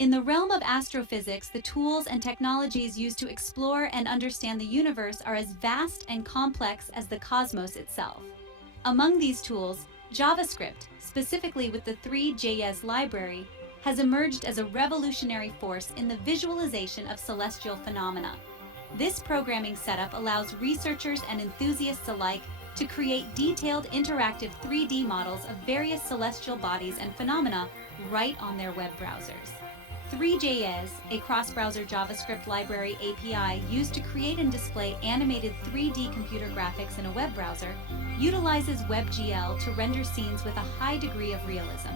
In the realm of astrophysics, the tools and technologies used to explore and understand the universe are as vast and complex as the cosmos itself. Among these tools, JavaScript, specifically with the 3JS library, has emerged as a revolutionary force in the visualization of celestial phenomena. This programming setup allows researchers and enthusiasts alike to create detailed interactive 3D models of various celestial bodies and phenomena right on their web browsers. 3JS, a cross-browser JavaScript library API used to create and display animated 3D computer graphics in a web browser, utilizes WebGL to render scenes with a high degree of realism.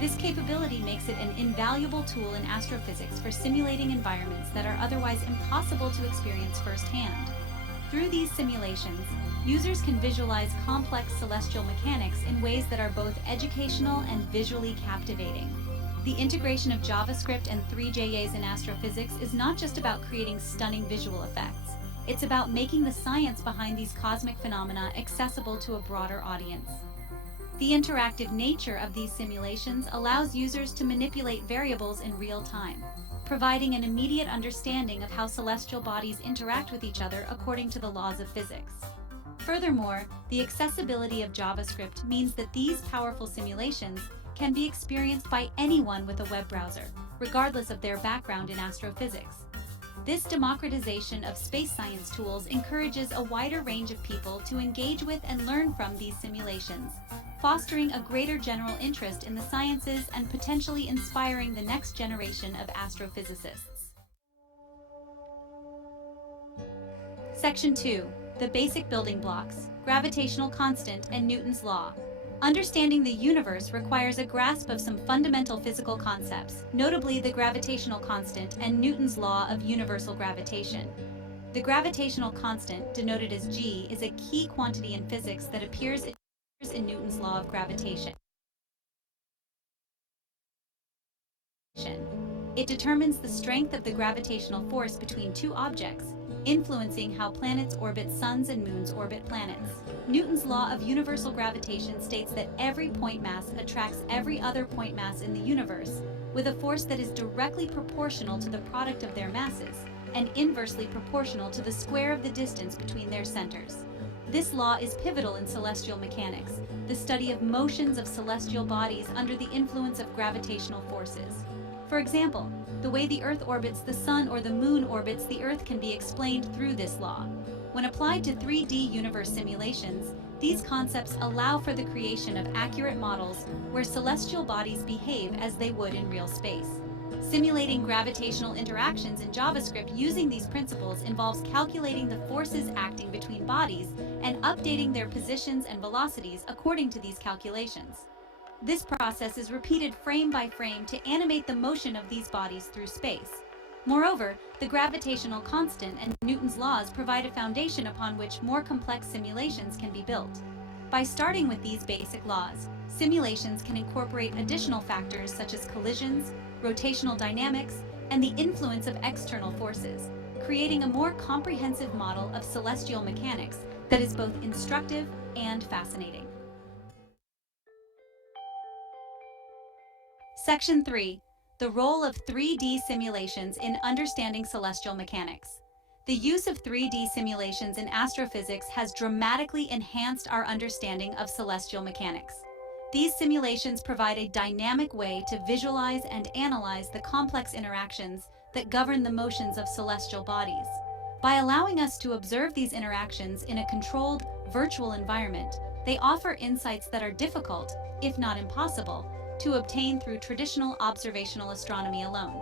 This capability makes it an invaluable tool in astrophysics for simulating environments that are otherwise impossible to experience firsthand. Through these simulations, users can visualize complex celestial mechanics in ways that are both educational and visually captivating. The integration of JavaScript and 3JS in astrophysics is not just about creating stunning visual effects. It's about making the science behind these cosmic phenomena accessible to a broader audience. The interactive nature of these simulations allows users to manipulate variables in real time, providing an immediate understanding of how celestial bodies interact with each other according to the laws of physics. Furthermore, the accessibility of JavaScript means that these powerful simulations can be experienced by anyone with a web browser, regardless of their background in astrophysics. This democratization of space science tools encourages a wider range of people to engage with and learn from these simulations, fostering a greater general interest in the sciences and potentially inspiring the next generation of astrophysicists. Section 2. The basic building blocks, gravitational constant and Newton's law. Understanding the universe requires a grasp of some fundamental physical concepts, notably the gravitational constant and Newton's law of universal gravitation. The gravitational constant, denoted as g, is a key quantity in physics that appears in Newton's law of gravitation. It determines the strength of the gravitational force between two objects, influencing how planets orbit suns and moons orbit planets. Newton's law of universal gravitation states that every point mass attracts every other point mass in the universe, with a force that is directly proportional to the product of their masses, and inversely proportional to the square of the distance between their centers. This law is pivotal in celestial mechanics, the study of motions of celestial bodies under the influence of gravitational forces. For example, the way the Earth orbits the Sun or the Moon orbits the Earth can be explained through this law. When applied to 3D universe simulations, these concepts allow for the creation of accurate models where celestial bodies behave as they would in real space. Simulating gravitational interactions in JavaScript using these principles involves calculating the forces acting between bodies and updating their positions and velocities according to these calculations. This process is repeated frame by frame to animate the motion of these bodies through space. Moreover, the gravitational constant and Newton's laws provide a foundation upon which more complex simulations can be built. By starting with these basic laws, simulations can incorporate additional factors such as collisions, rotational dynamics, and the influence of external forces, creating a more comprehensive model of celestial mechanics that is both instructive and fascinating. Section 3. The role of 3D simulations in understanding celestial mechanics. The use of 3D simulations in astrophysics has dramatically enhanced our understanding of celestial mechanics. These simulations provide a dynamic way to visualize and analyze the complex interactions that govern the motions of celestial bodies. By allowing us to observe these interactions in a controlled, virtual environment, they offer insights that are difficult, if not impossible, to obtain through traditional observational astronomy alone.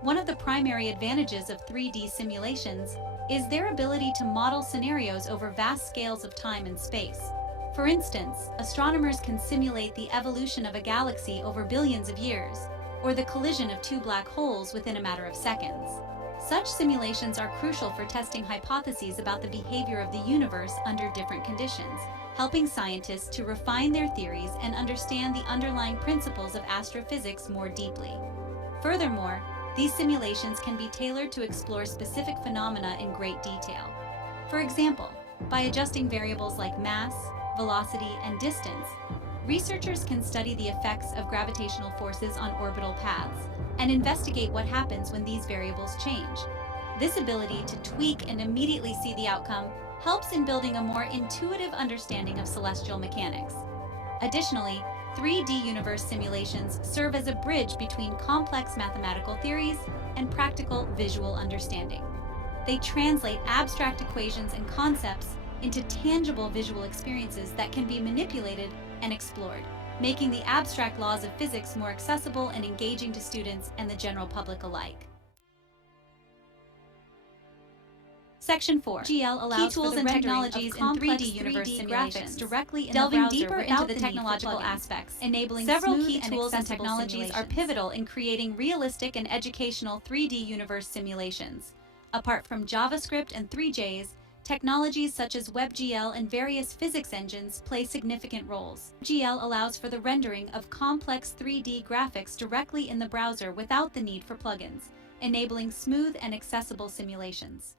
One of the primary advantages of 3D simulations is their ability to model scenarios over vast scales of time and space. For instance, astronomers can simulate the evolution of a galaxy over billions of years, or the collision of two black holes within a matter of seconds. Such simulations are crucial for testing hypotheses about the behavior of the universe under different conditions, helping scientists to refine their theories and understand the underlying principles of astrophysics more deeply. Furthermore, these simulations can be tailored to explore specific phenomena in great detail. For example, by adjusting variables like mass, velocity, and distance, researchers can study the effects of gravitational forces on orbital paths and investigate what happens when these variables change. This ability to tweak and immediately see the outcome helps in building a more intuitive understanding of celestial mechanics. Additionally, 3D universe simulations serve as a bridge between complex mathematical theories and practical visual understanding. They translate abstract equations and concepts into tangible visual experiences that can be manipulated and explored, making the abstract laws of physics more accessible and engaging to students and the general public alike. Section 4. GL allows key tools and technologies in 3D universe simulations directly in delving the browser deeper into the technological aspects, enabling several key tools and technologies are pivotal in creating realistic and educational 3D universe simulations. Apart from JavaScript and 3Js, technologies such as WebGL and various physics engines play significant roles. GL allows for the rendering of complex 3D graphics directly in the browser without the need for plugins, enabling smooth and accessible simulations.